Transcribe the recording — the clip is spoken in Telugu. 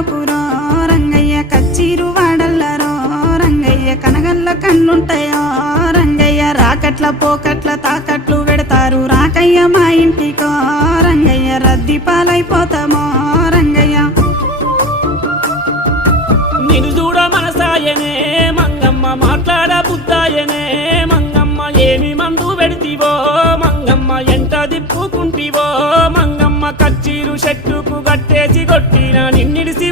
పోకురో రంగయ్య కచ్చీరు వాడల్లరో రంగయ్య కనగల్ల కన్నుంటాయో రంగయ్య రాకట్ల పోకట్ల తాకట్లు పెడతారు రాకయ్య మా ఇంటికో రంగయ్య రద్దీ పాలైపోతామో రంగయ్య నిన్ను చూడ మనసాయనే మంగమ్మ మాట్లాడ బుద్ధాయనే మంగమ్మ ఏమి మందు పెడితివో మంగమ్మ ఎంత దిప్పుకుంటివో మంగమ్మ కచ్చీరు చెట్టుకు గట్టేసి కొట్టిన నిన్నిడిసి